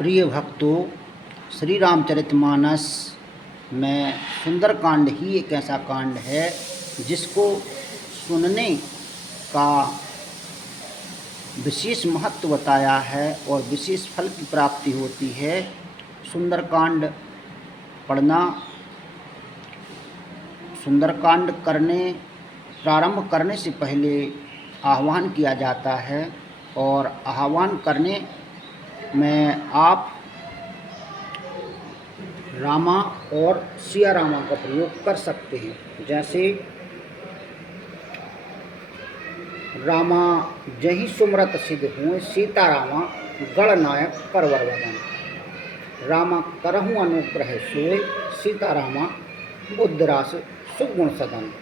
प्रिय भक्तों, श्री रामचरितमानस में सुंदरकांड ही एक ऐसा कांड है जिसको सुनने का विशेष महत्व बताया है और विशेष फल की प्राप्ति होती है। सुंदरकांड पढ़ना, सुंदरकांड प्रारंभ करने से पहले आह्वान किया जाता है और आह्वान करने में आप रामा और सिया रामा का प्रयोग कर सकते हैं। जैसे रामा जही सुमरत सिद्ध हुए, सीता रामा गणनायक करवर वदन। रामा करहु अनुग्रह सोए, सीता रामा बुद्धरास सुगुण सदन।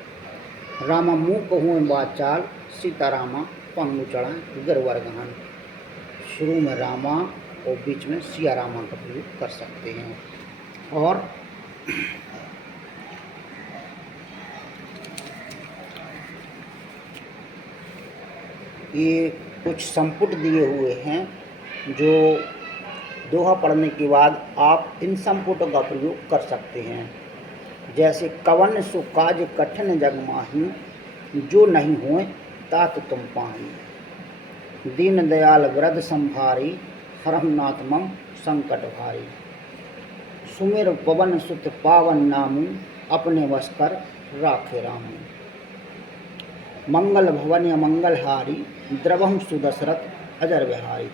रामा मूक हुए वाचाल, सीता रामा पंगु चढ़ा गिरवर गहन। शुरू में रामा और बीच में सिया रामा का प्रयोग कर सकते हैं। और ये कुछ संपुट दिए हुए हैं जो दोहा पढ़ने के बाद आप इन संपुटों का प्रयोग कर सकते हैं। जैसे कवन सु काज कठिन जग माही, जो नहीं होए तात तुम पाही। दीन दयाल वृद्ध संभारी, हरहनाथ मम संकट भारी। सुमिर पवन सुत पावन नामू, अपने वश कर राखे रामू। मंगल भवन मंगलहारी, द्रवहु सुदशरथ अजर बिहारी।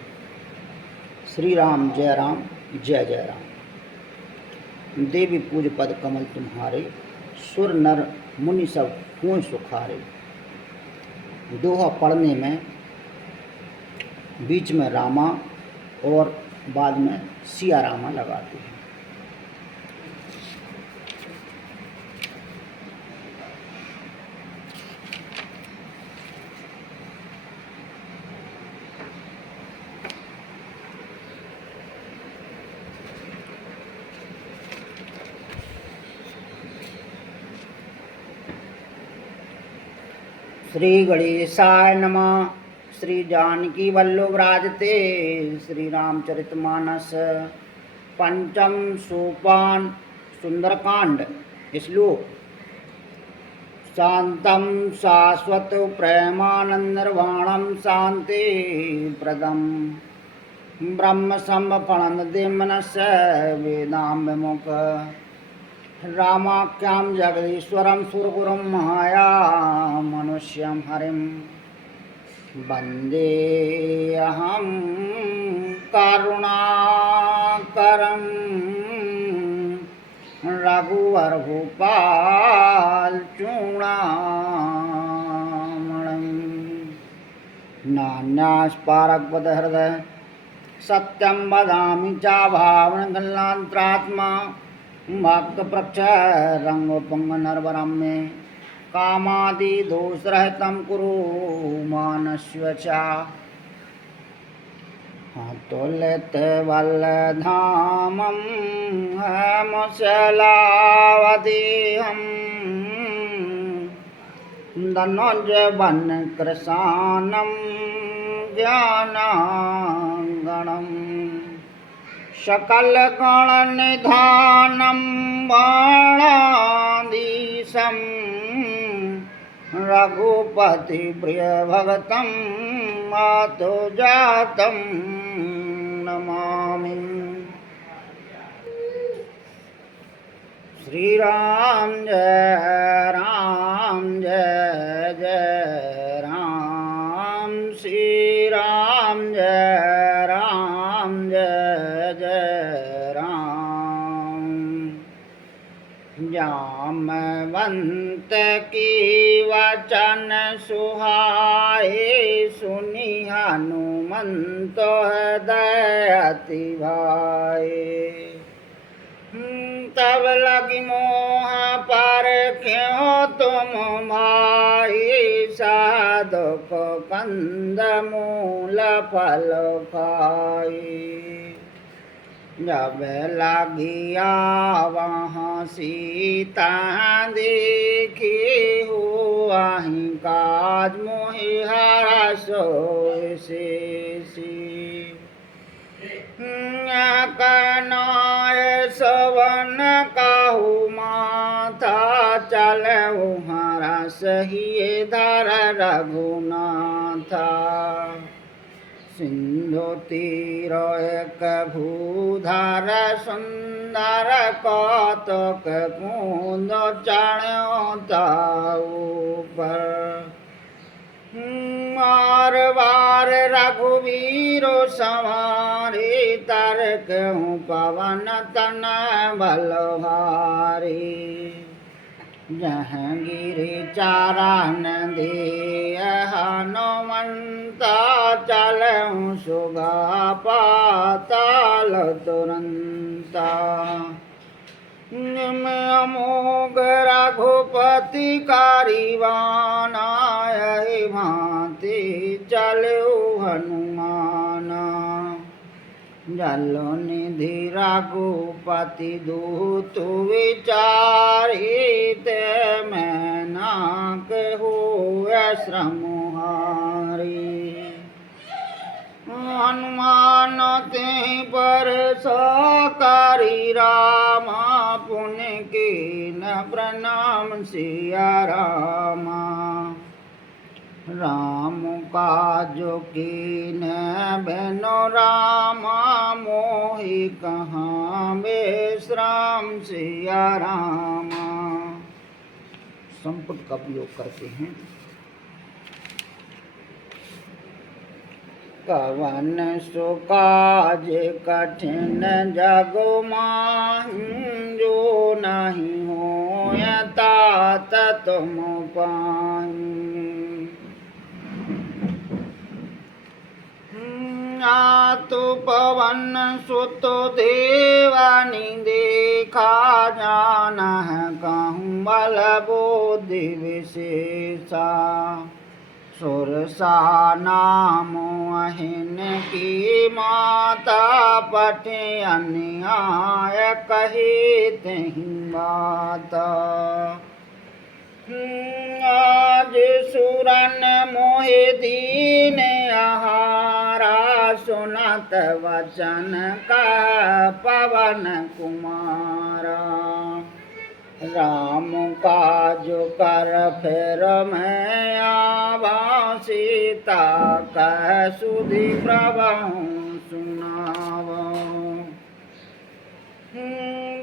श्री राम जय जय राम। देवी पूज पद कमल तुम्हारे, सुर नर मुनि सब हुए सुखारे। दोहा पढ़ने में बीच में रामा और बाद में सिया रामा लगाते हैं। श्री गणेशाय नमः। श्री जानकी वल्लभ राजते, श्री रामचरितमानस। पंचम सोपान, सुंदरकांड। श्लोक। शांतं शाश्वत प्रेमानंद निर्वाणं शांति प्रदम। ब्रह्म संभफणं मनस्य वेदां विमुख। रामाख्यां जगदीश्वरं सुरगुरुं माया मनुष्यं हरिं। वन्देऽहं करुणाकरं रघुवर भूपालचूडामणिं। नान्यास्पारगवदहृदय सत्यं वदामि चाभावनं गल्लान्तरात्मा। भक्तप्रक्ष रंगोपंग नरवरं मे, कामादि दोषरहितं कुरु मानस्वचा। तुलित वल्लधामं हेमशैलावदेहं। धनुजवन कृशानं ज्ञानांगणं। सकल गण निधानं बाणाधीशं। रघुपति प्रिय भगतं मातो जातं नमामि। श्री राम जय जय राम। श्री राम जय जय राम। जामवंत की वचन सुहाए, सुनी हनुमंत हृदय अति भाए। तब लगी मोह पर क्यों तुम भाई, साधुक कंद मूल फल खाई। जब लागिया वहाँ सीता देखी, हुआ ही काज मोहि हरा सोई। सही धर रघुनाथा। सिंधु तीर एक भूधर सुंदर कौतुक कुंद चढ़ो ताऊ पर। मार बार रघुवीरो संवारी तर्क पवन तन बलहारी। जहाँगिरी चारण दे हनुमंता चलऊँ सुगा पाताल तुरंता। अमोघ रघुपति कारवाना यही भांति चलो हनुमाना। जल निधि रघुपति दूत विचारी ते मैं नाक हो श्रमहारी। हनुमान ते पर सकारी रामा पुण्य के न प्रणाम सिया रामा। राम काज कीन बनो रामा मोहि कहाँ विश्राम सिया रामा। संपुट का प्रयोग करते हैं। कवन सुकाज कठिन जग माहिं जो नहीं होय तात तुम पाहिं। आतु पवन सुत देवानी देखा जानह कहूँ बल बुद्धि विशेषा। सुरसा नाम अहिन की माता पठे अन्याय कही तही माता। आज सुरन मोहि दीन आहारा सुनत वचन का पवन कुमारा। राम काज कर फिर मैं आवा सीता कह सुधि प्रभु सुनावा।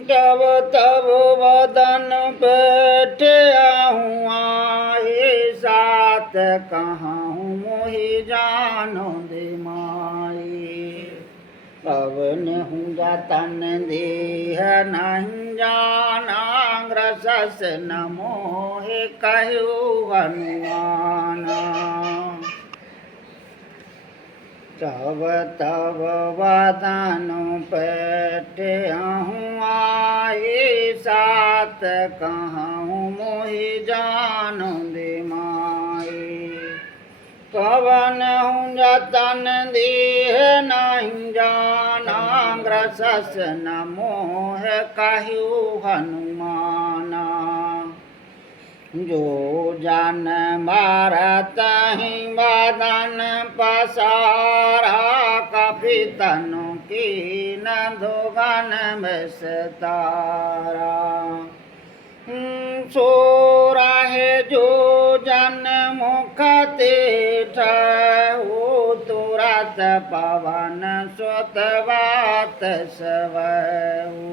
तब तब वदन बैठ आहूँ आए साथ कहाँ मोहि जानो दे माई। पवन हूँ जतन देह नहीं जाना ग्रसस न मोहे कहु हनुमाना। तब तब वदन पैठ आहूँ आए साथ कहूँ मोहि जानो दे माई। पवन हूँ जतन देह नहीं जाना ग्रसस न मोह कहु हनुमाना। जो जन भारत ही वदन पसारा कपितनु की न धोगन विस्तारा। सो रहे जो जन मुख तीठ हो तुरत पवन सुत बात सवहु।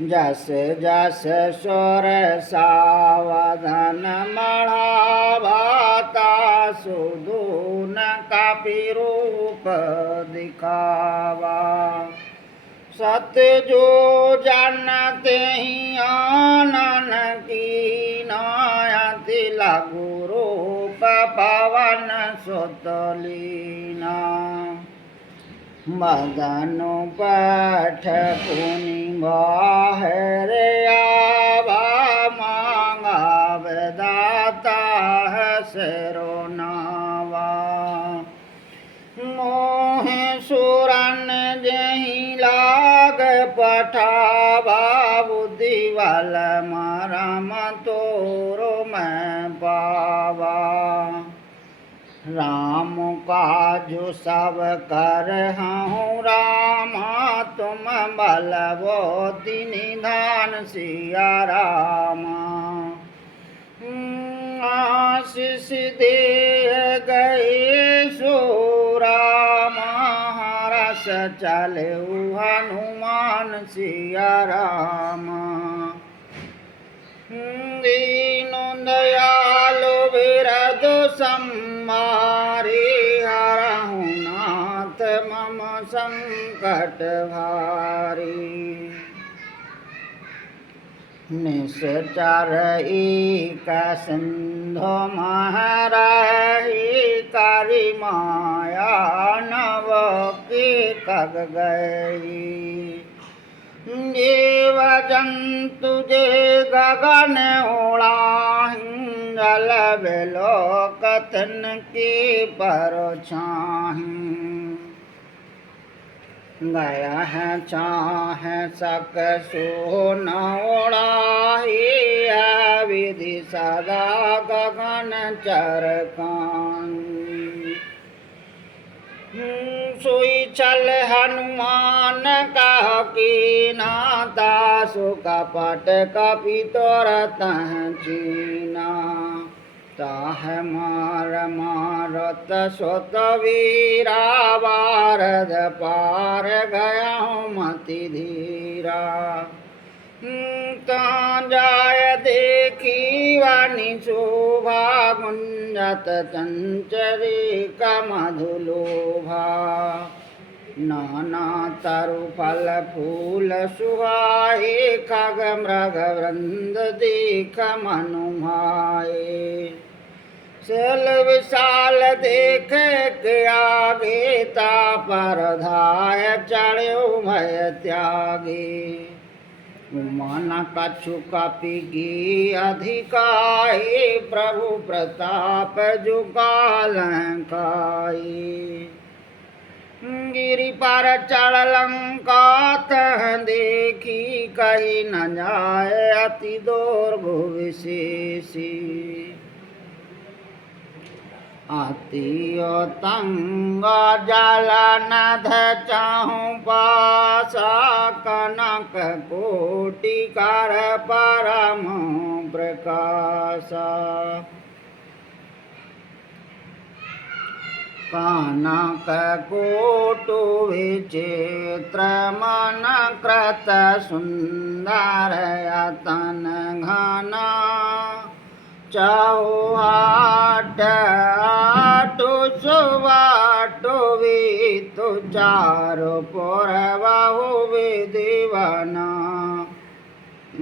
जस जस सुर सावधन मढ़ावाता सुदून कपि रूप दिखावा। सत्य जो जानते ही आनन की नायति लघु रूप पवन सुतलीना। मदनु पठ पुनि बाहर आवा मांगा दाता है सिरोनावा। मोहे सुरन जही लाग पठावा बुद्धि वाल मरम तोरो मैं पावा। राम काजु सब कर हूँ रामा तुम बलवो निधान सिया रामा। आशीष दे गए सो राम, हरस चले हनुमान सिया राम। दीनो दयालु बिरधु संहारे, हरहु नाथ मम संकट भारी। निश्चर एक सिंधु महरही, करि माया नव के कग गई। जीव जंतु जे गगन उड़ाहि, जल बिलोकतन के परछाहीं। गया है चाह सक सो न उड़ाही, विधि सदा गगन चरकाई। सोई चल हनुमान कह की नाता, सो कपट कपि तोरत चीना। ताह मार मारत सुत वीरा, बारद पार गया मति धीरा। जाय देखी वाणी शोभा, गुंजत चंचरी मधुलोभा। नाना तरु फल फूल सुहाए, खग मृग वृंद देख मनु भाए। सल विशाल देख के आगे, ता पर धाय चढ़ो भय त्यागे। मन कछु कपि की अधिकाई, प्रभु प्रताप जुगाल काई। गिरि पर चढ़ लंका तह देखी, कही न जाए अति दुर्गु विशेषी। अति तंग जल नध चाहु पासा, कनक कोटि कर परम प्रकाशा। कनक कोटि विचित्र मन कृत, सुंदर यतन घना। चौहाट आटु सुवाटु वीतु, चारु पुर बहु विधिवना।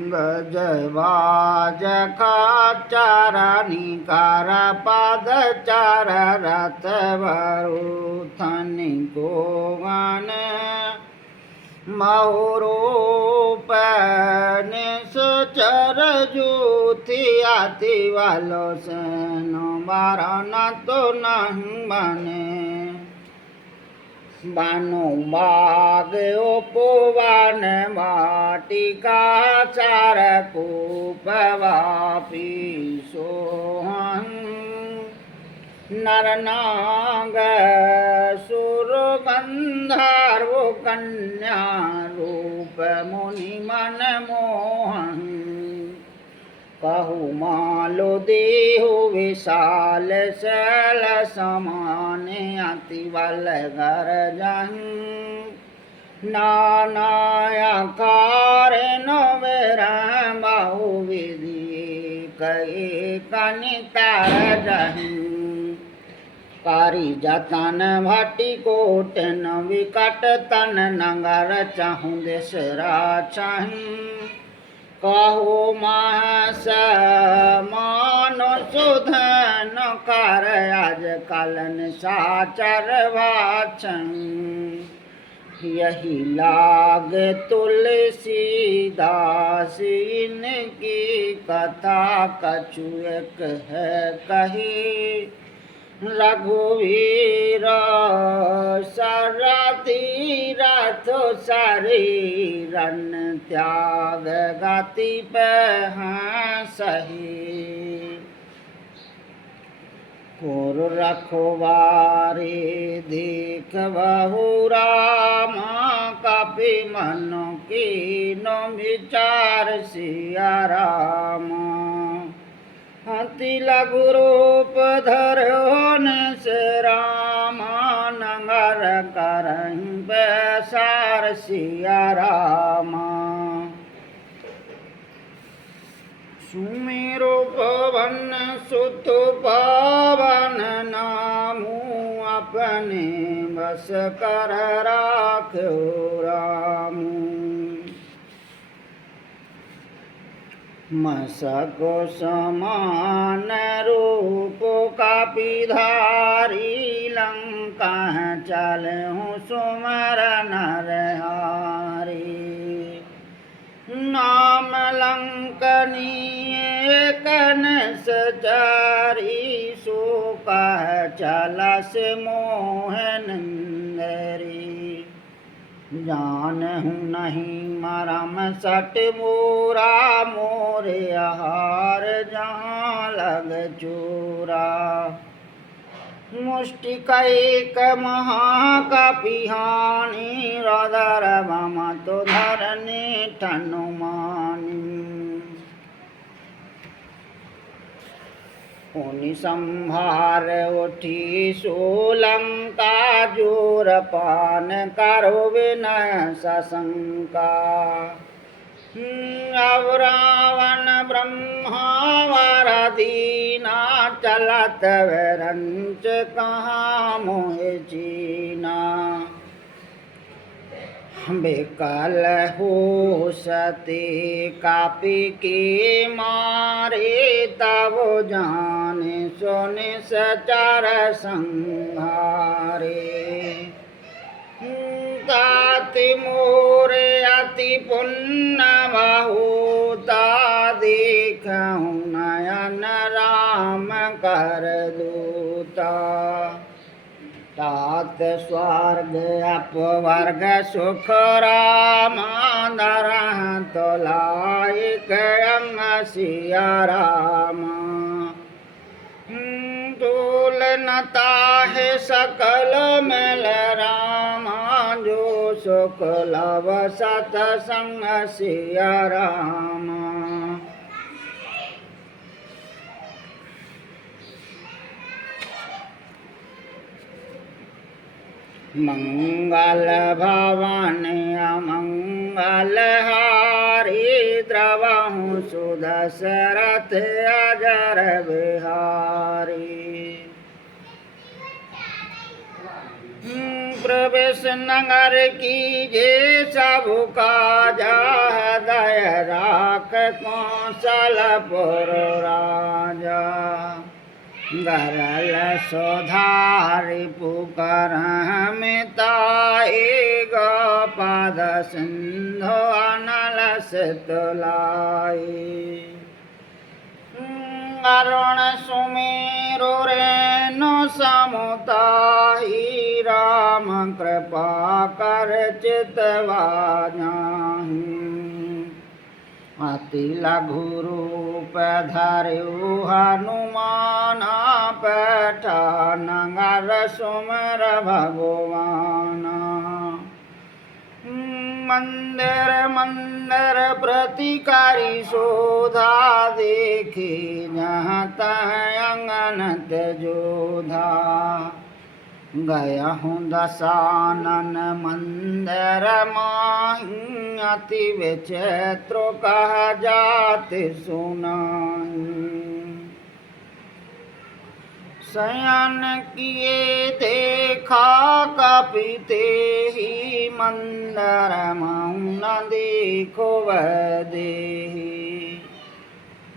गजबाज चरणी कर पद चर, रथ वरुथनि गोगन। महुरूप निश्चर जूथि, अति वालो सेनो बारन तो नहीं बने। बानो बाग उपवन वाटिका, चार कूप वापी सोहन। नर नाग सुर गंधर्व कन्या, रूप मुनि मन मोहन। कहु मालो देहु विशाल, शैल समान अति बल गर जहीं। नाना आकार नवेरा, बाहु विधि कई कनितर जहीं। कारी जतन भट्टी कोट न विकट तन, नगर चाहु देसरा चाहीं। कहो महस मानो सुधन कर, आज कलन साचर वाछन। यही लाग तुलसीदास, इनकी कथा कछु एक है कही। रघुवीर सरती रथ शरीरन, त्याग गति पे सही। पुर रखवारे देख बहु रामा, कपि मन कीनो विचार सिया रामा। अति लघु रूप धरो निस रामा नंगर करहीं बैसार सिया रामा। सुमेरो पवन सुत पावन नामू अपने बस कर राख्यो रामू। मसको समान रूप कपिधारी लंका चलहु सुमर नरहारी। नाम लंकनीय कनस चारी सो कह चलस मोह नंदरी। जानहु नहीं मरम सट मोरा मोरे आहार जहाँ लग चोरा। मुष्टिकैक महाकपिहानि रदर मम तो धरने ठनुमानी। उनि संभार उठी सोलंका जोर पान करो विनय सशंका। अब रावण ब्रह्मावर दीना चलत विरंच कहाँ मोह चीना। बेकल हो सते कापी के मारे तब जाने सोने सचार संहारे। ताति मोरे अति पुण्य बहुता देखूं नयन राम कर दूता। तात स्वर्ग अपवर्ग सुख रामा दरह तो लायक अंग सिया रामा। तूल नता है सकल मिल रामा जो सुख लव सतसंग सिया रामा। मंगल भवन अमंगल हारी द्रवहु सुदशरथ अजर बिहारी। प्रवेश नगर कीजे सबु काजा हृदय राख कौशलपुर राजा। गरल सोधारि पुकर मिताए गोपद सिंधु अनल सितुलाई। अरुण सुमेरु रेणु समुताहि राम कृपा कर चितवा जाहि। अति लघु रूप धरु हनुमाना पठान नगर सुमर भगवाना। मंदिर मंदिर प्रतिकारी शोधा देखी जहाँ तह अंगनत जोधा। गया हूँ दशानन मंदिर माही अति विचित्र कह जाति सुनाई। शयन किए देखा कपिते ही मंदर मौन देखो वदेही।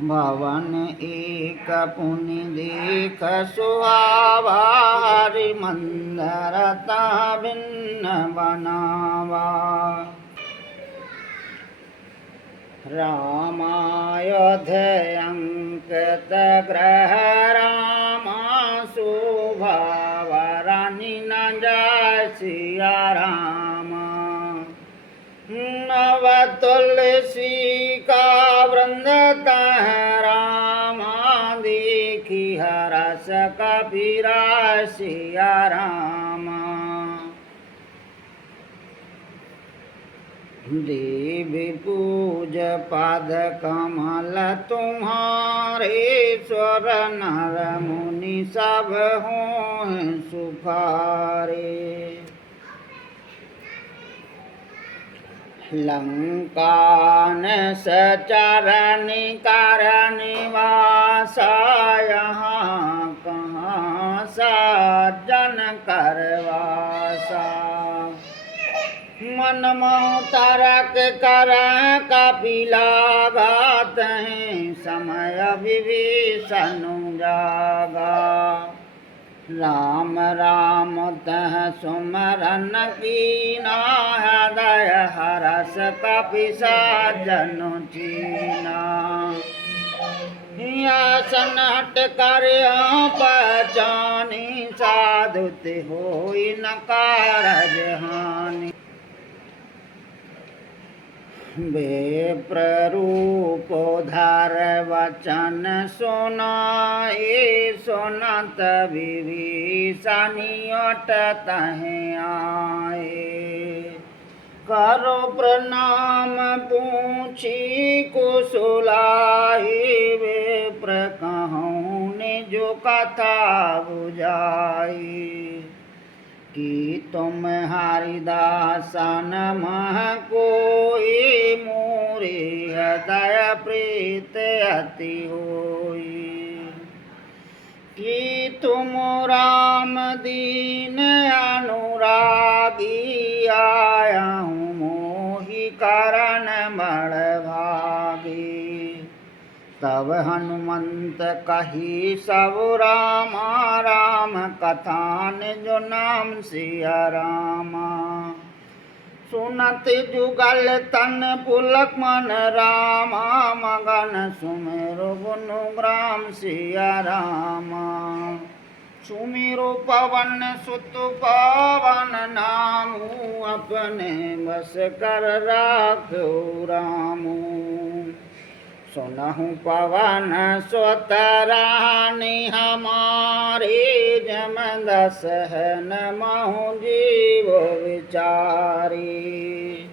भवन एक पुनि देख सुहावा हरि मंदर ता भिन्न बनावा। रामायोध्य अंकित ग्रह रामा शोभा वरानी न जाय सिया रामा। नव तुलसी का वृंद तह रामा देखी हरस कबीरा सिया रामा। देवी पूज पाद कमल तुम्हारे, स्वर नर मुनि सब हों सुखारे। लंकान सचरण कर निवासा, यहाँ कहाँ सज्जन करवासा। मन मोह तरक कर कपिला गात हैं, समय विभीषण जागा। राम राम तह सुमरन कीना, हृदय हरस कपिसाजन चीना। आसन हट कर पहचानी, साधुत होई न कारज हानि। विप्ररूप धर वचन सुनाए, सुनत विभीषण अट तहें आए। करो प्रणाम पूछी कुशलाई, विप्र कहूँ निज कथा बुझाई। कि तुम हरिदासन मह कोई, मोरे हृदय प्रीत अति होई। कि तुम राम दीन अनुरागी, आया हूँ मोहि करण बड़भागी। तब हनुमंत कही सब रामा, राम कथा निज नाम सिया रामा। सुनत जुगल तन पुलक मन रामा, मगन सुमेरु गुणग्राम सिया रामा। सुमिरो पवन सुत पवन नामू, अपने बस कर राखो रामू। सुनहु पवन सुत रानी हमारे, जम दस है न महु जीव विचारी।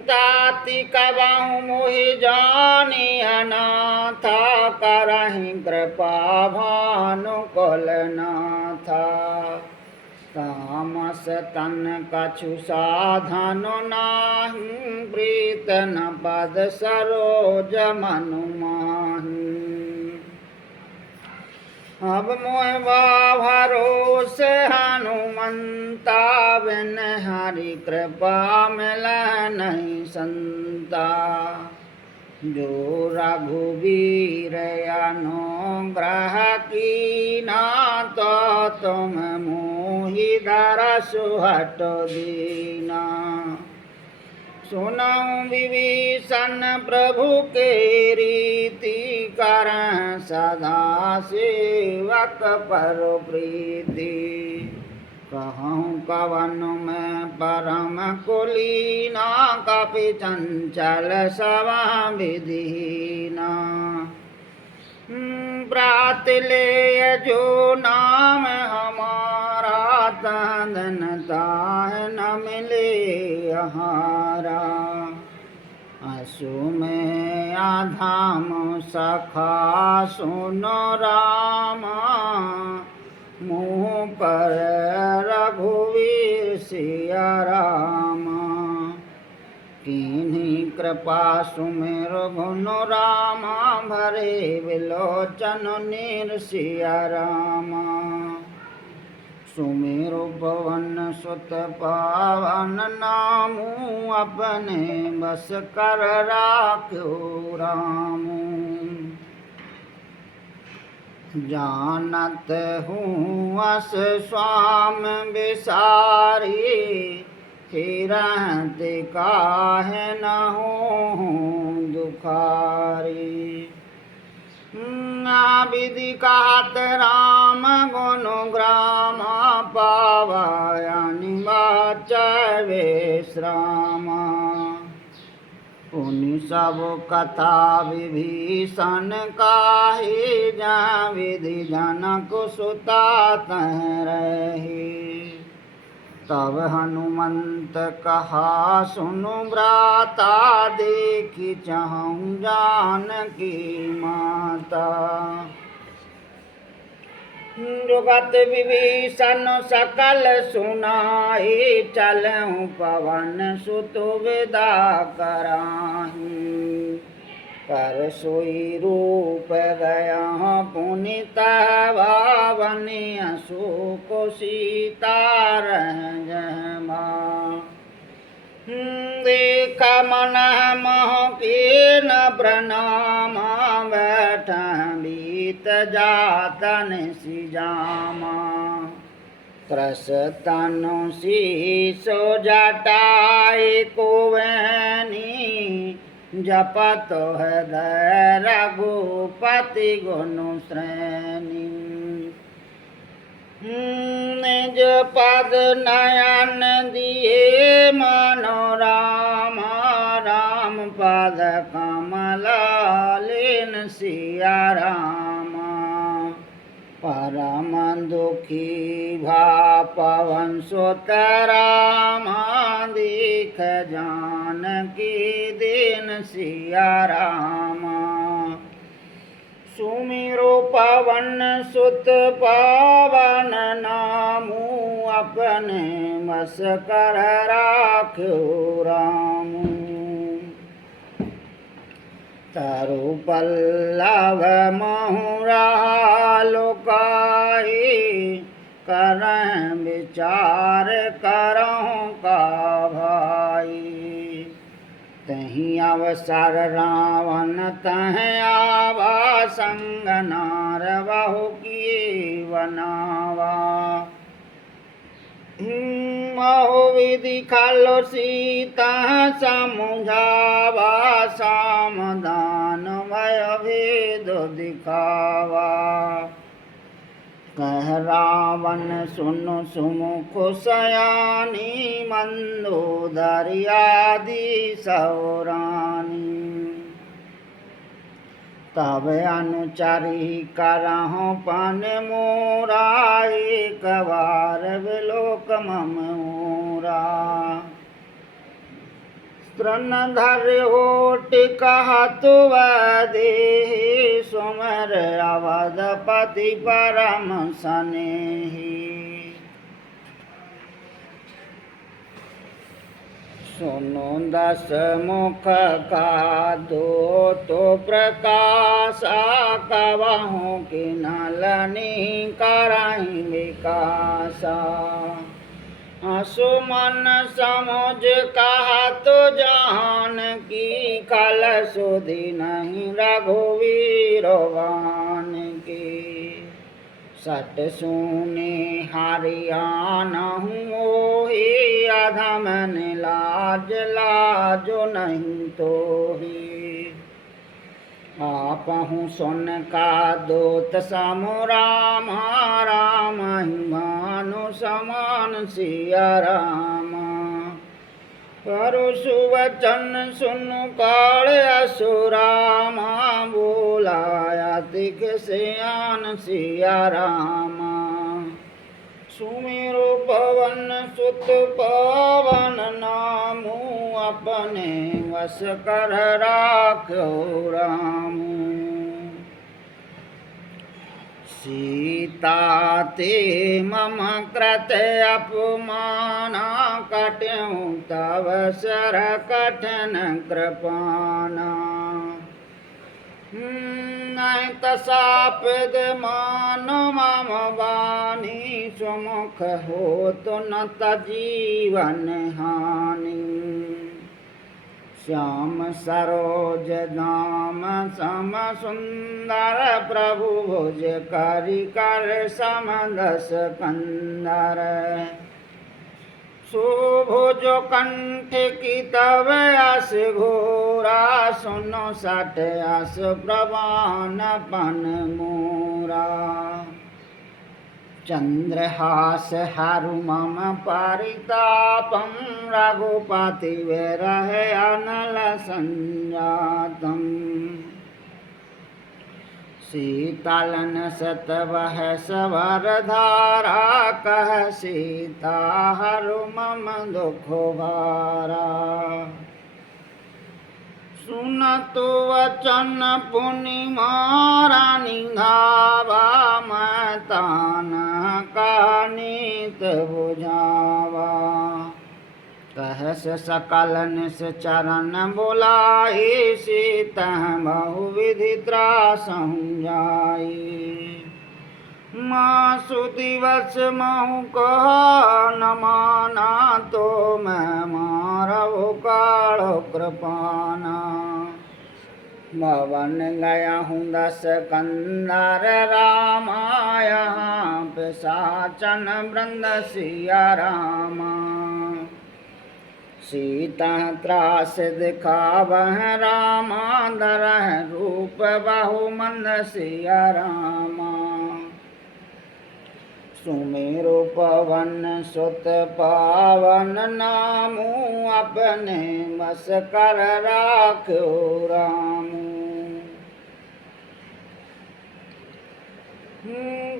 ताति कबहु मोहि जानी अनाथा, करहि कृपा भानु कुल नाथा। तामस तन कछु साधन नाही, प्रीत न पद सरोज मनु माही। अब मोह भरोस हनुमंता, बिन हरि कृपा मिल नहीं संता। जो रघुवीर अनुग्रह कीना, तो तुम मोहि धरसु हट दीना। सुनौ विभीषण प्रभु के रीति, करह सदा सेवक पर प्रीति। कहूँ कवन में परम कुलीना, कपि चंचल सवा विधीना। ब्रात ले जो नाम हमारा, तन ताह न मिले आहारा। असु में आधाम सखा सुनो रामा, मुँह पर रघुवीर सिया रामा। कीन्ही कृपा सुमेरु गुण रामा, भरे विलोचन नीर सिया रामा। सुमेरु पवन सुत पावन नामू, अपने बस कर राख्यो रामू। जानत हूँ अस स्वाम विसारी, फिरत काहे न हों दुखारी। विधि कहत राम गुण ग्राम, पावया निवाच विश्रामा। पुनि सब कथा विभीषण काहि, जहाँ विधि जनक सुता तह रही। तब हनुमंत कहा सुनु भ्राता, देखी चाहूं जानकी माता। जुगत विभीषण सकल सुनाई, चलऊं पवन सुत विदा कराही। कर सोई रूप गया पुनित भावन, अशोक सीता रंजमा। देख मन मोह कीन प्रणामा, बैठ बीत जातन सिजामा। त्रस तनु शीसो जटाई कुवैनी, जपत हृदय रघुपति गुण श्रेणी। निज पद नयन दिए मनोरामा, राम पद कमल लीन सिया रामा। परम दुखी भा पवन सुत रामा, दीख जानकी दीन सिया रामा। सुमिरो पवन सुत पावन नामू, अपने बस कर राख्यो रामू। तरु पल्लव महुरा लुकाई, करह विचार करहु का भाई। तहीं अवसर रावण तह आवा, संग नार बहु किए बनावा। महो विधि खलो सीता समुझावा, सामदान भय भेद दिखावा। कह रावण सुनु सुमुख सयानी, मंदोदरी आदि सौरानी। तब अनुचरी करहु पन मोरा, एक बार विलोक मम मोरा। तृण धर होट कहत देहि, सुमर अवधपति परम सनेही। सुनो दस मुख का दो तो प्रकाशा, कवहु कि नलनी कराई विकासा। असुमन समुझ कहत जान की, कल सुधि नहीं रघुवीर वान की। सट सुने हरियाणहु मोहि, अधमन लाज लाजो नहीं तोहि। आपहु सुन का दोत समु रामा, राम मानु समान सिया रामा। परशु वचन सुनु काल असुरामा, बोलाया तिख सियान सिया रामा। सुमिरो पवन सुत पावन नामू, अपने वस कर राख्यो रामू। सीता ते मम कृत अपमाना, कट्यूं तव सर कठिन कृपाना। नहीं तसापद मान मम वाणी, सुमुख हो तो न तजीवन हानि। श्याम सरोज दाम सम सुंदर, प्रभु भुज करि कर सम दस कंदर। शोभो जो कंठ की तव अस घोरा, सुनो सठ अस प्रवान पन मोरा। चंद्रहास हरु मम परितापम, रघुपति विरह अनल संजातम। शीतलन सत वह सवर धारा, कह सीता हरु मम दुख भारा। सुनतु वचन पुनि मारा निधावा, मैं तान का नीत बुझावा। कहस सकल निश्चरण बुलाई, सीता बहुविधि त्रासहु जाई। मासु दिवस महु कहा न माना, तो मैं मारहु काढ़ कृपाना। भवन गया हूँ 10 कंदर रामा, यहाँ पिशाचन वृंद सिया रामा। सीता त्रास दिखावह रामा, धरह रूप बहु मंद सिया रामा। सुमेरु पवन सुत पावन नामु, अपने बस कर राख्यो रामु।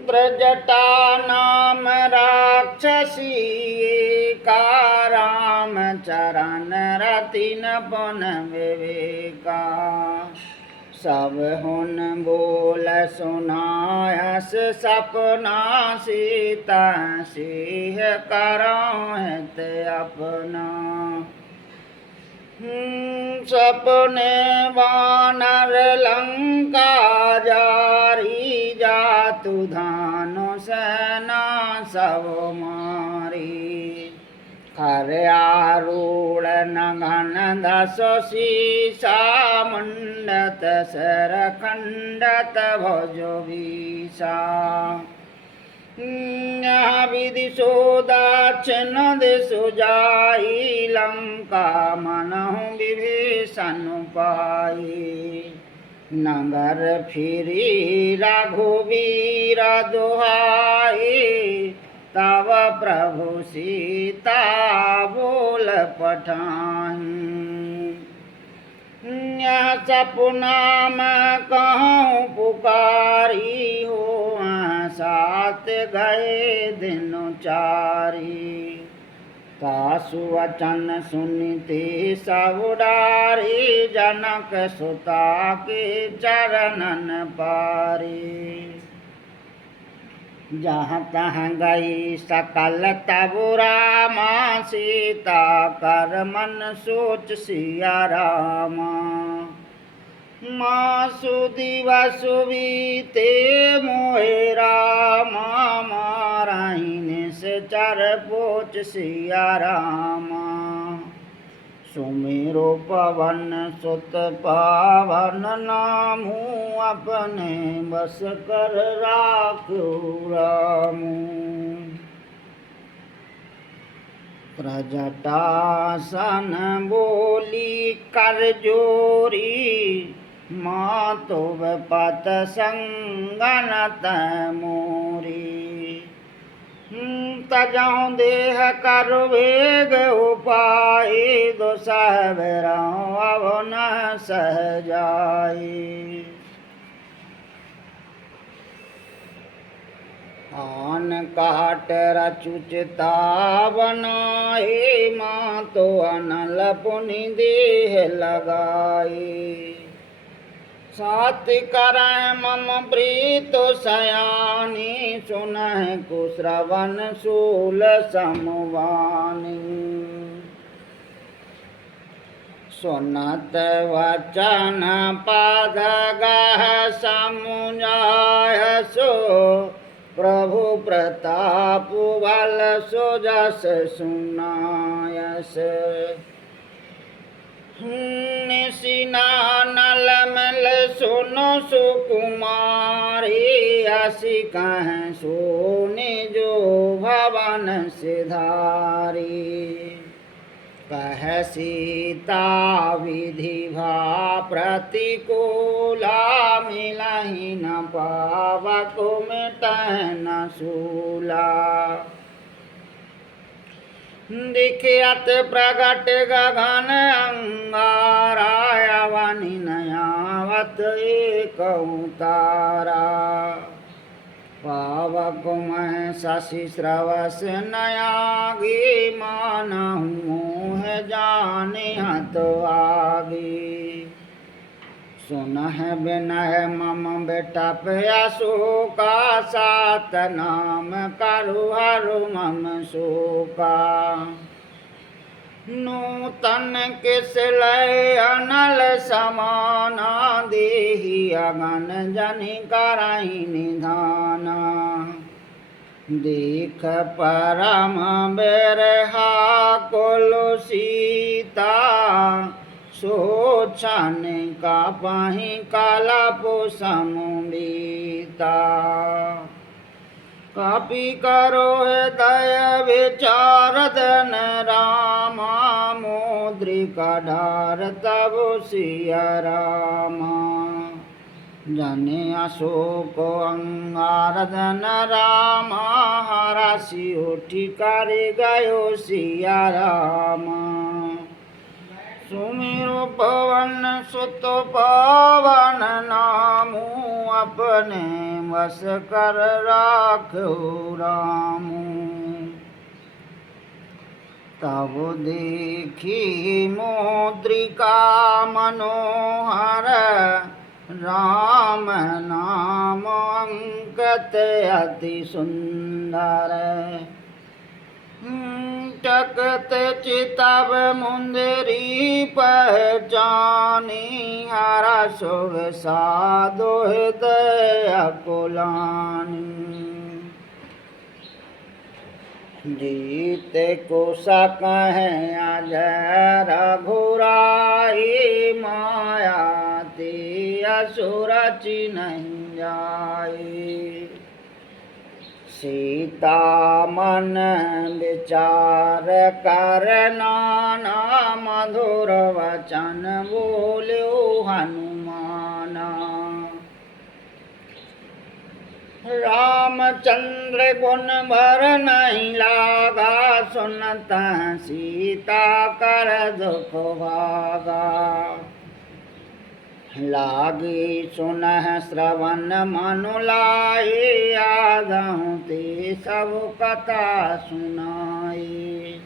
प्रजटा नाम राक्षसी, का राम चरण रति न पुन विवेका। सब हुन बोल सुनायस सपना, सीता सिंह करहित अपना। सपने वानर लंका जारी, जातु धानु सेना सब मारी। खर आरूढ़ नघन 10 शीसा, मुंडत सर खंडत भुजो बीसा। विदिशो दक्षिण दिशु जाई, लंका मनहु विभीषण पाई। नगर फिरी रघुवीर दुहाई, तब प्रभु सीता बोल पठाई। सपना में कहूँ पुकारी, हो साथ गए दिन चारी। तासु वचन सुनते सब डारी, जनक सुता के चरणन पारी। जहाँ तहाँ गई सकल तब रामा, सीता कर मन सोच सिया रामा। मासु दिवस बीते मोहे रामा, मारहि निश्चर पोच सिया रामा। सुमेरु पवन सुत पावन नामु, अपने बस कर राख्यो रामु। प्रजटासन बोली कर जोरी, मातु पत संगनत मोरी। तजहु देह कर वेग उपाय, दुसह बिरहु अब न सह जाई। आन काट रचुचिता बनाए, मातो अनल पुनि देह लगाई। सात करह मम प्रीत सयानी, सुनह कुश्रवण शूल समवानी। सुनत वचन पद गह समुझायसो, प्रभु प्रताप बल सुजस सुनायस। निशिना नल मल सुनो सुकुमारी, असी कह सोने जो भवन सिधारी। कह सीता विधि भा प्रतिकूला, मिलहि न पावक मिटह न सूला। दिखियत प्रगट गगन अंगारा, अवनि न आवत एकहु तारा। पावक मैं शशि श्रवस नयागी मानहु है जाने हत आगे सुनह बिनह मम बेटप अशोका सात नाम करु हरु मम शोका नूतन किस लय अनल समाना देहि अगन जनि करहि निधाना देख परम बिरहा कुल सीता सोचन का पाहि कलप समुबीता कपि करो हृदय विचारदन रामा मुद्रिका ढार तब सिया रामा जने अशोक अंगारदन रामा हरासी उठी कर गयो सिया रामा सुमिरो पवन सुत पवन नामू अपने वश कर राखो रामू तब देखी मुद्रिका मनोहर राम नाम अंकित अति सुंदर टकत चितब मुंदरी पहचानी हरा शुभ साधो हृदय कुलानी जीते को सकहे अज रघुराई माया ते असुर नहीं जाए सीता मन विचार कर नाना मधुर वचन बोल्यो हनुमाना रामचंद्र गुण भर नहीं लागा सुनत सीता कर दुख भागा लागे सुनह श्रवण मनु लाए आदहु ते सब कथा सुनाए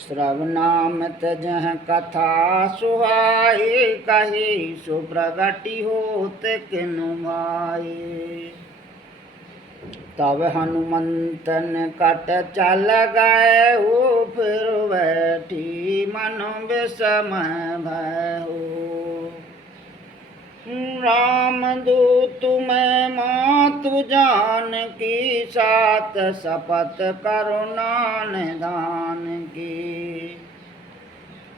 श्रवणामृत जह कथा सुहाए कहे सुप्रगति होत किनु भाए तब हनुमंतन कट चल गए हो फिर बैठी मन विषम भय राम दूत मैं मातु जान की सात शपथ करुणा निधान की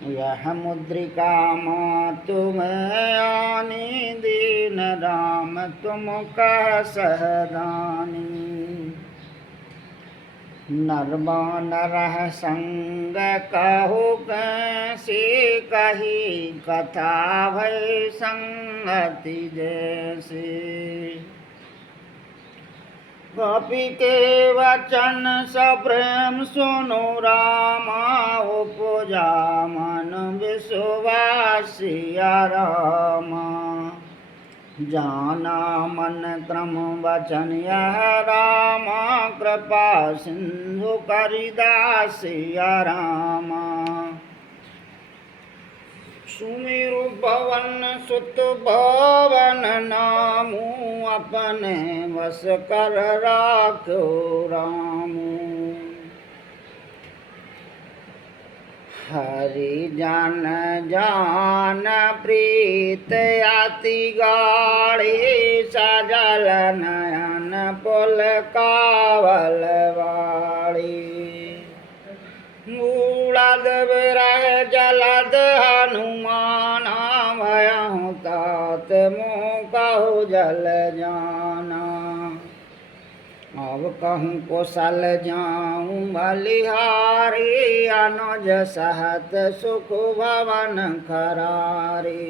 यह मुद्रिका मातु मैं आनी दीन राम तुम कह सहदानी नरबानर संग कहो कैसे कही कथा भय संगति जैसे कपि के वचन सप्रेम सुनो रामा उपजा मन विश्वासिया रामा जाना मन क्रम वचन यह रामा कृपा सिंधु करिदासिया रामा सुमिरु भवन सुत भवन नामू अपने वश कर राखो रामू हरि जन जान प्रीत अति गाढ़ी सजल नयन पुल कावल वाड़ी मूलद विरह जलद हनुमाना भयहु तात मुँह कहु जल जाना अब कहूँ कुशल जाऊँ बलिहारी अनुज सहत सुख भवन खरारी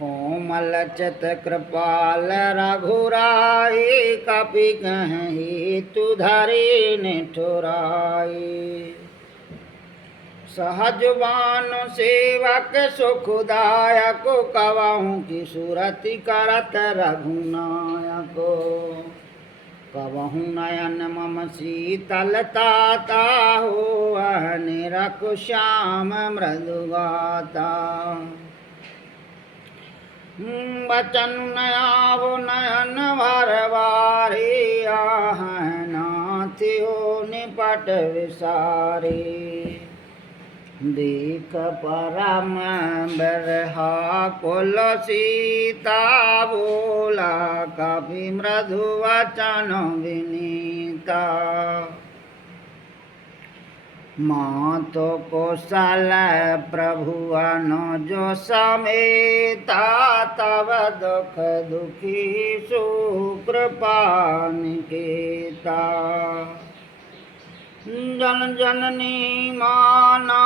कोमल चित कृपाल रघुराई कपि कहीं तु धरी निठुराई सहजवान सेवक सुखदायक कवहु की सूरति करत रघुनायक कवहु नयन मम शीतलता ताहु निरखु श्याम मृदुगाता बचन नयावो नयन भरवारे आह नाथियो निपट विसारे देख परम बरहा कुल सीता बोला कवि मृदु वचन विनीता मातो कौशल प्रभु जो समेता तब दुख दुखी सुकृपा निकेता जन जननी माना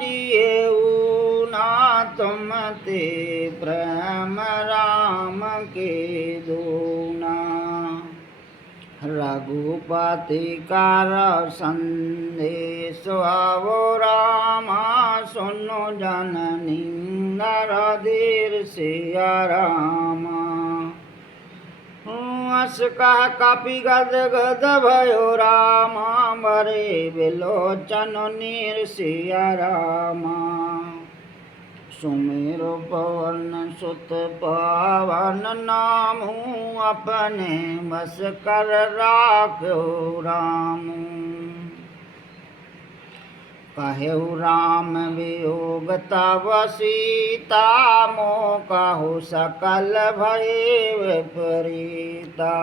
जिए ना तुम ते प्रेम राम के दूना रघुपति कर संदेश आवो रामा सुनो जननी नरधीर सिया रामा अस कह कपि गद गद भयो रामा मरे विलोचन नीर सिया रामा सुमेरो पवन सुत पावन नामू अपने बस कर राख्यो राम कहेउ राम वियोग तब सीता मोकहु सकल भय विपरीता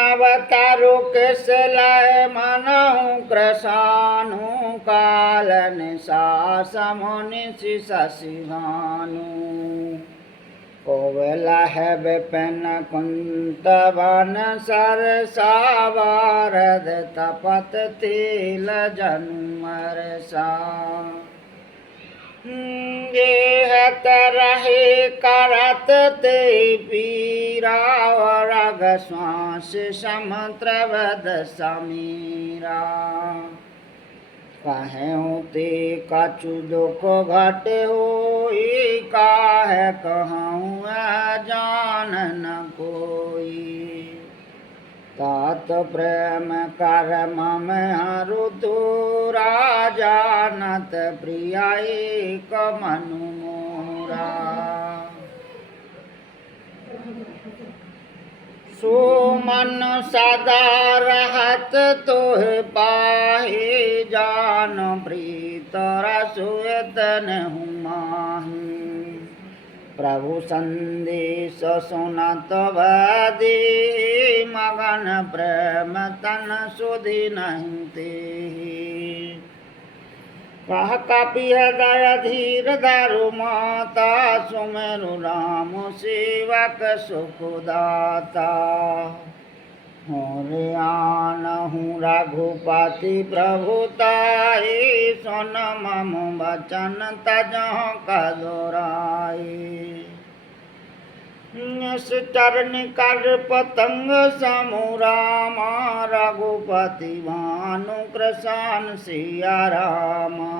अवतारो किस लय मनहु कृशानु कालन सासमुनि शशिभानु कोवला है विपिन कुंत वन सरसावारद तपत तिल जन्मरसा गेहत रहे करत ते पीरा रग श्वास समुद्रवद समीरा कहूँ ते कछु दुख घट होई काहे कहूँ जान न कोई तात प्रेम कर मम ऋतु राजानत प्रिया एक मनु मोरा सो मन सदा रहत तोह पाहे जान प्रीत रसुयतन हुमाही प्रभु संदेश सुनत बदे मगन प्रेम तन सुधि नहीं ते कह कपि हृदय धीर धरु माता सुमेरु राम सेवक सुखदाता होरे आनहु रघुपति प्रभुताई सुन मम वचन तजह कदोराई चरण कर पतंग समुरामा रघुपति भानु कृशान सिया रामा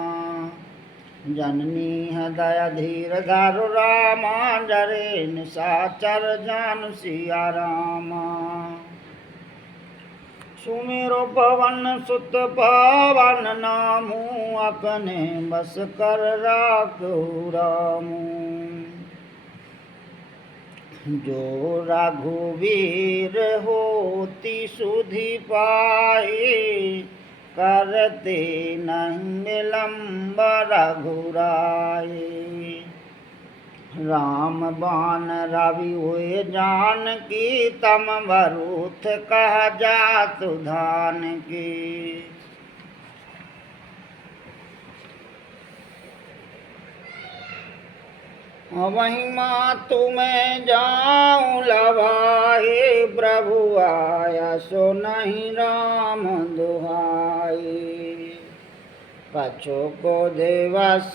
जननी हृदय धीर धरु रामा जरे निशाचर जान सिया रामा सुमेरो पवन सुत पावन नामू अपने बस कर राखो रामू जो रघुवीर होती सुधि पाए करते नहीं विलम्ब रघुराए राम बाण रवि हुए जान की तम वरुथ कह जातु धान की वहीं मातु में जाऊं लवाए प्रभु आया सो नहीं राम दुहाई कछो को देवस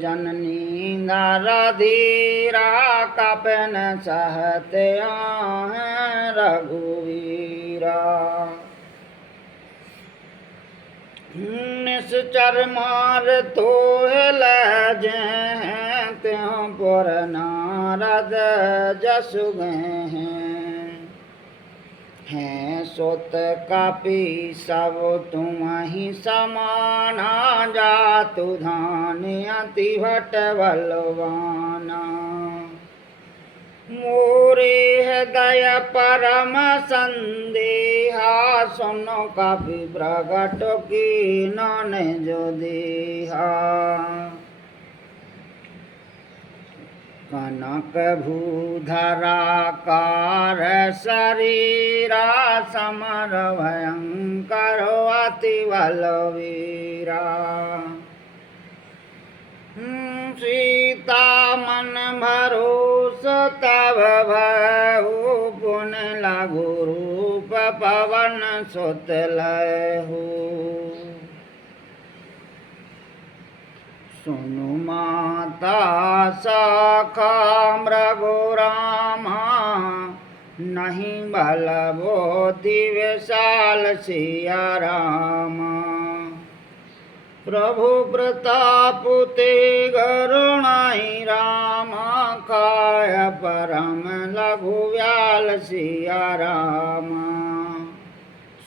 जननी नारधीरा कपन सहते हैं रघुवीरा निश्चर मार तो लजह त्यों पुर नारद जसु गए हैं सोत कापी सब तुम ही समाना जातु धान अति भट बलवाना मोरे हृदय परम संदेहा सुनो काफी प्रगट की नन जो देहा कनक भूधराकार शरीरा समर भयंकर अति बलवीरा सीता मन भरोस तब भयहु पुन लघु रूप पवन सुत लहु सुनु माता सखा मृगुरामा नहीं बल बोधि विशाल सिया रामा प्रभु प्रताप ते गरुणाई रामा काय परम लघु व्याल सिया रामा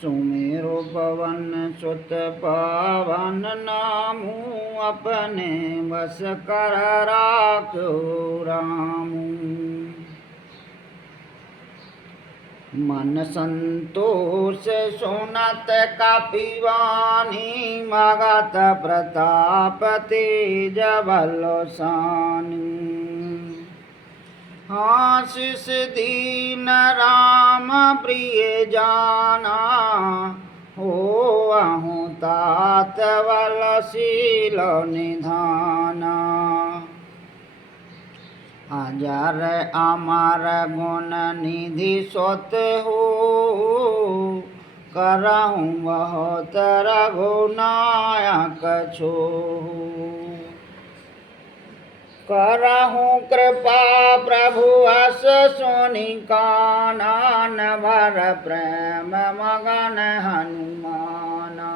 सुमेरु पवन सुत पावन नामू अपने बस कर राखो रामू मन संतोष सुनत कपिवानी मगध प्रताप तेज बलशानी आशीष दीन राम प्रिय जाना हो आहु तात बलशील निधाना हजार अमर गुण निधि सोत हो करहूँ बहुत रघुनायक छो करहूँ कृपा प्रभु अस सुनि काना न भर प्रेम मगन हनुमाना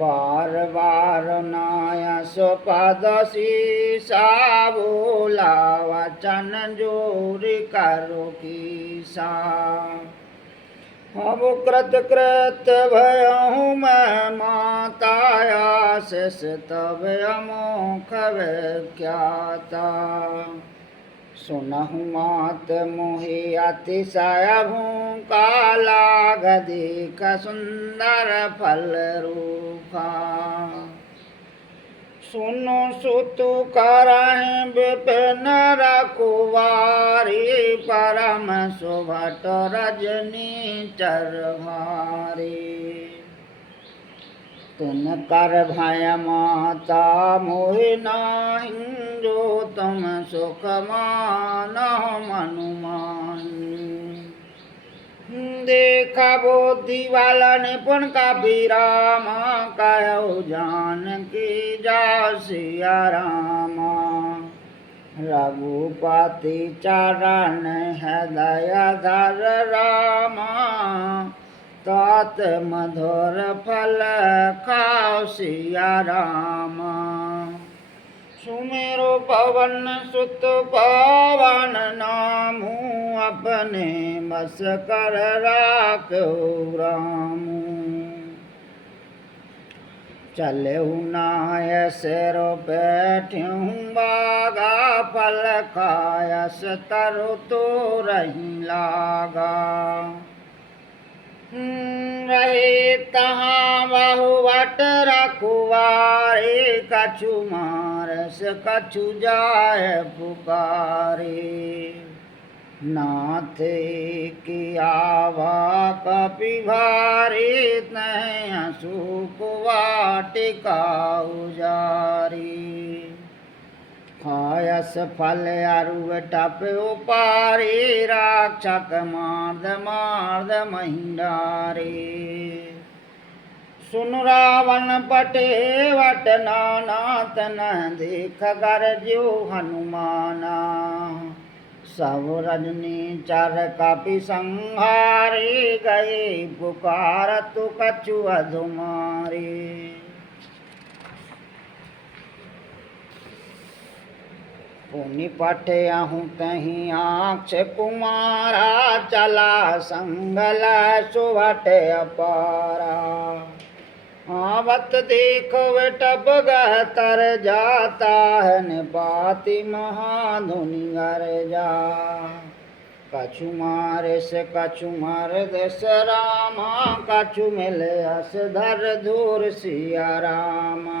बार बार नायस पद शीसा बोला वचन जोरि करो कीसा अब कृत कृत भयहु मैं माताया शिष तब अमोख व्याख्याता सुनहु मात मोहि अतिशय काला गदिक सुंदर फल रूपा सुनो सुतु करहि विपिन रखुवारी परम सुभट रजनी चरभारी तुम कर भय माता मोहि नाहि जो तुम सुख मानहु मनुमानी देखा बोधि वाला निपुण कपि रामा कहु जानकी जाऊ सिया रामा रघुपति चरण हृदय धर रामा तात मधुर फल खाओ सिया रामा सुमेरु पवन सुत पावन नामू अपने बस कर राखो रामू चलहु नाय सिर बैठ्यूं बागा फल खायस तरु तो रही लागा रहे तहाँ बहुवट रखुवारे कछु मारस कछु जाय पुकारे नाथ की आवा कपि भारी तैं सुख वाटिका उजारी खायस फल अरु टप उपारी राक्षक मार्द मार्द महिंडारी सुन रावण पटे वट नाना तन देख गर ज्यो हनुमाना सब रजनी चर कपि संहारी गए पुकार तु कछु अधुमारी। पुनि पठयहु तहि आक्ष कुमारा चला संगल सुभट अपारा। आवत देखो टप गह तर जाता है निपाति महाधुनि गर जा। कछु मारे से कछु मार दस रामा कछु मिले अस धर धूर सिया रामा।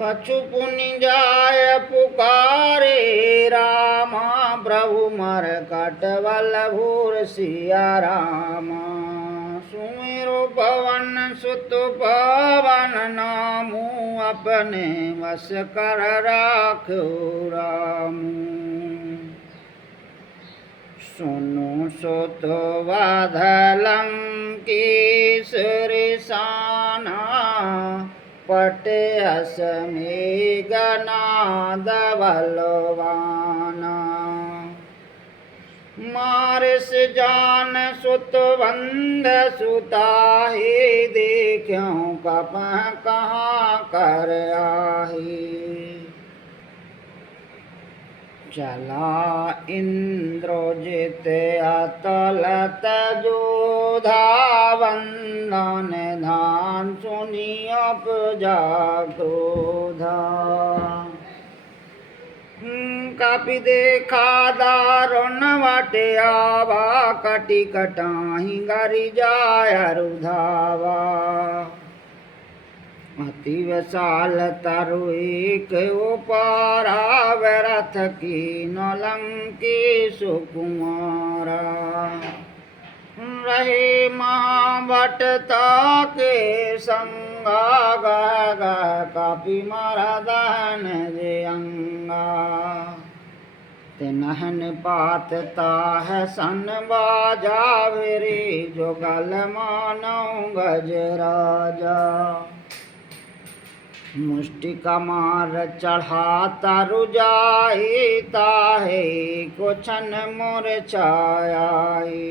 कछु पुनि जाय पुकारे रामा प्रभु मर कटवल भूर सिया रामा। सुमिरो पवन सुत पवन नामू अपने वश कर राखो रामू। सुनु सुत बाधलम की सुरसाना पटे हस मेघनाद बलवाना। मारिस जान सुत बंद सुताही देखूं कपह कहाँ कर आही। चला इंद्रजित अतल तजोधा वंदन धान सुनि उपजा क्रोधा। कपि देखा दारुण वट आवा कटि कटाहि गरि जाय रुधावा। अति विशाल तरु एक उपारा व्यर्थ कीन लंकी सुकुमारा। रहे महाभट ताके संगा गह गह कपि मरदन जे अंगा। तिनहन पात ताह सन बाजा रे जुगल मानौ गज राजा। मुष्टि कमार चढ़ा तरु जाई ताहे कुछन मूर्छाई।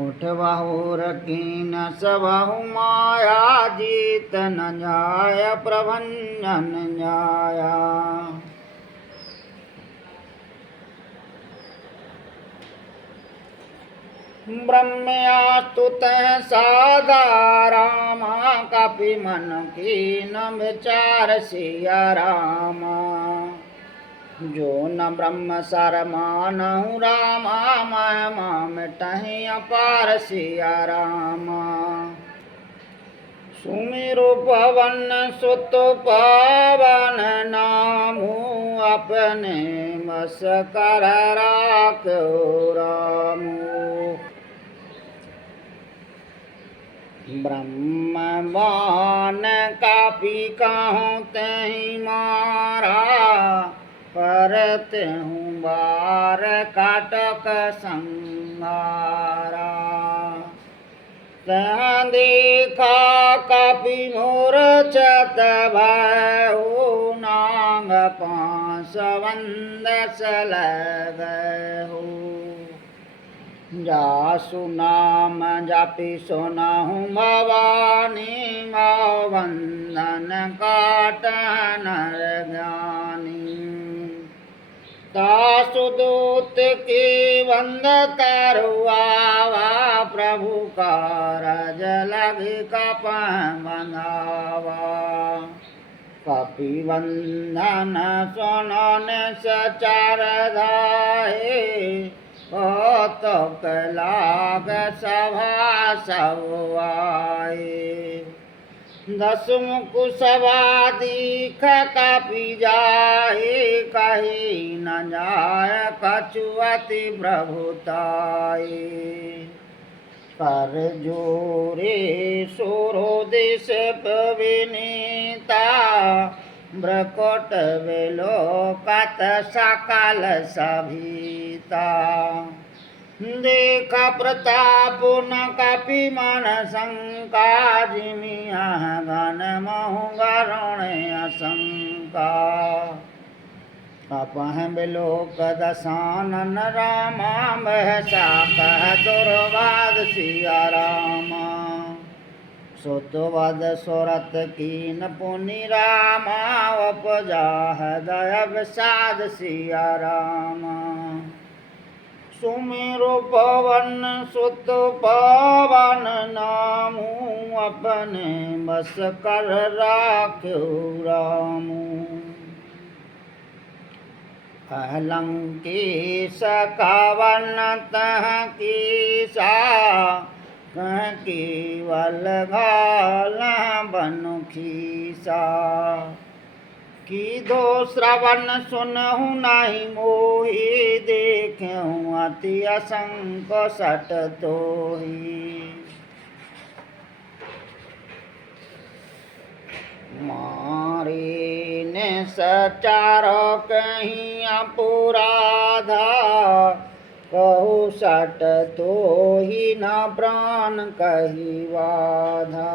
उठ बहुर कीन सबहु माया जीत न जाय प्रभंजन जाया। ब्रह्मयास्तुत सादा रामा कपि मन कीन विचार सिया रामा। जो न ब्रह्म सर मानहु रामा महिमा मिटहि अपार सिया रामा। सुमिरो पवन सुत पावन नामू अपने बस कर राखो रामू। ब्रह्मवान कपि कहूँ तहि मारा परत हूँ बार काटक संगारा। तहाँ देखा कपि मूर्छत भयउ नाग पाँच वंदस लगहु। जासु नाम जपि सुनहु भवानी मौ वंदन काट नर ज्ञानी। तासु दूत की वंद तरुआवा प्रभु कारज लग कपह बंधावा। कपि वंदन सुनन सचर धाये कौतुक लाग सभा सब आए। दस मुख सभा दीख कपि जाए कही न जाय कछु अति प्रभुताए। कर जोरे सुरो देश विनीता ब्रकोट विलोकत सकल सभीता। देखा प्रताप न कपि मन शंका जिमिया घन महु गरुण आशंका। अपह बिलोक दसानन रामा महसा कह दुर्वाद सिया रामा सुतवद सुरत कीन पुनि रामा उपजा हृदय विषाद सिया रामा सुमिरो पवन सुत पवन नामू अपने बस कर राख्यो रामू लंकेश कावन तह कीसा कह केवल घाल बनु खीसा की दो श्रवण सुनहु नहीं मोहि देखूँ अति असंक सट तोहि मारे ने सचारो कहीं अपराधा कहु सट तो ही न प्राण कही वाधा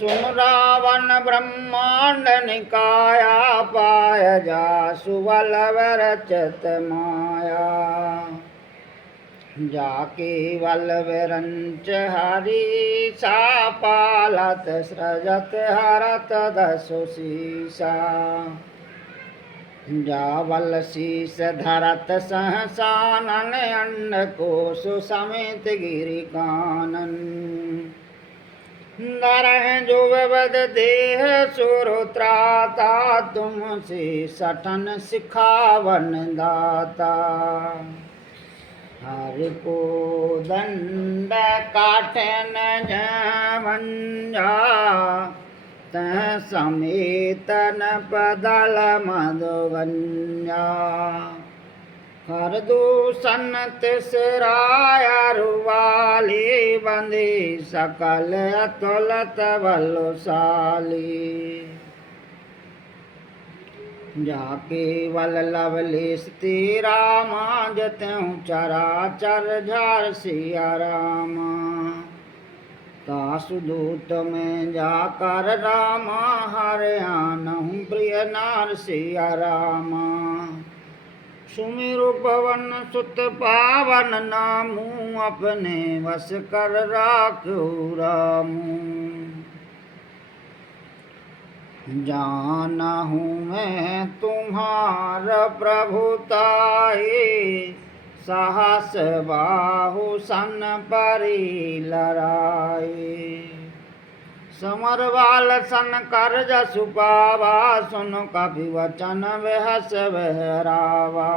सुन रावण ब्रह्मांड निकाया पाय जासु वल्लभ रचत माया जाके वल्लभ रंच हरि सा पालत सृजत हरत दसु सीसा जावल शीस धरत सहसानन अंड कोसु समेत गिरि कानन नरह जो विवद देह सुरुत्राता तुमसे सठन सिखावन दाता हरि को दंड काठन जवंजा तह समेतन पदल मधुवन्या हर दूषण तिसराया रुवाली बंदी सकल अतुलत बलशाली जाके वल्लभ लेस तेरा जतऊँ चराचर झार सिया रामा तासुदूत में जाकर रामा हरियाणहूँ प्रिय नार सिया रामा सुमिरु पवन सुत पावन नामू अपने वश कर राख्यो रामू जानहूँ मैं तुम्हार प्रभुताए साहस बाहु सन परी लड़ाई समरवाल सन कर जसु पावा सुन कपि वचन बेहस बहरावा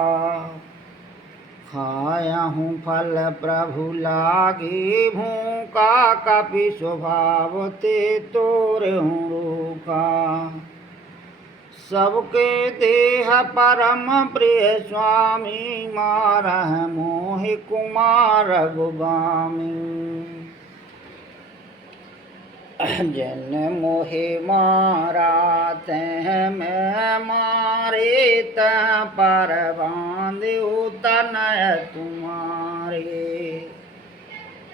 खायहूँ फल प्रभु लागी भूखा कपि स्वभाव ते तोरहूँ रूखा सबके देह परम प्रिय स्वामी मारह मोहि कुमार गुगामी जन मोहे मारा तह मैं मारे तह पर बांधु तनय तुम्हारे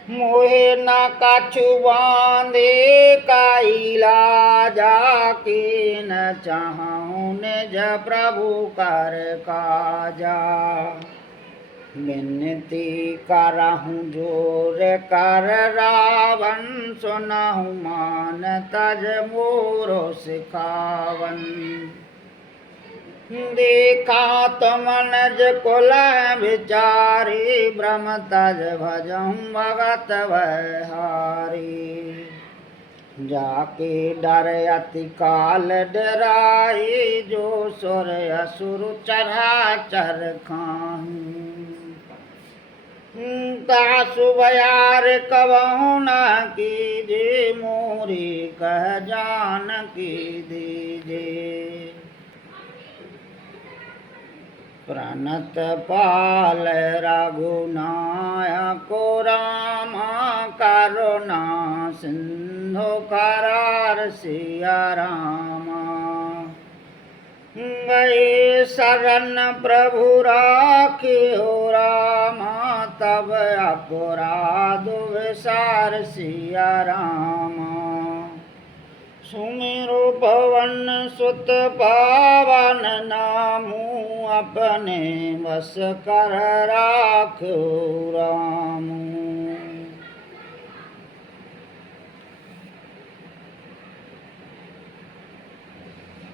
मोहे न कछु बांधे काइला जाके न चाहूँ निज प्रभु कर काजा विनती करहूँ जोर कर रावण सुनहु मान तज मोरो सिखावन देखा तुम नज कुल विचारी ब्रह्म तज भजहूँ भगत वहारी जाके डर अति काल डराई जो सुर असुर चढ़ा चर खाहूँ तासु बयार कबहु न कीजे मोरी कह जान की दीजे प्रणत पाल रघुनायको रामा करुणा सिंधु करार सिया रामा गए शरण प्रभु राखियो रामा तब अपराध विसार सिया रामा सुमिरो पवन सुत पावन नामू, अपने बस कर राखो रामू।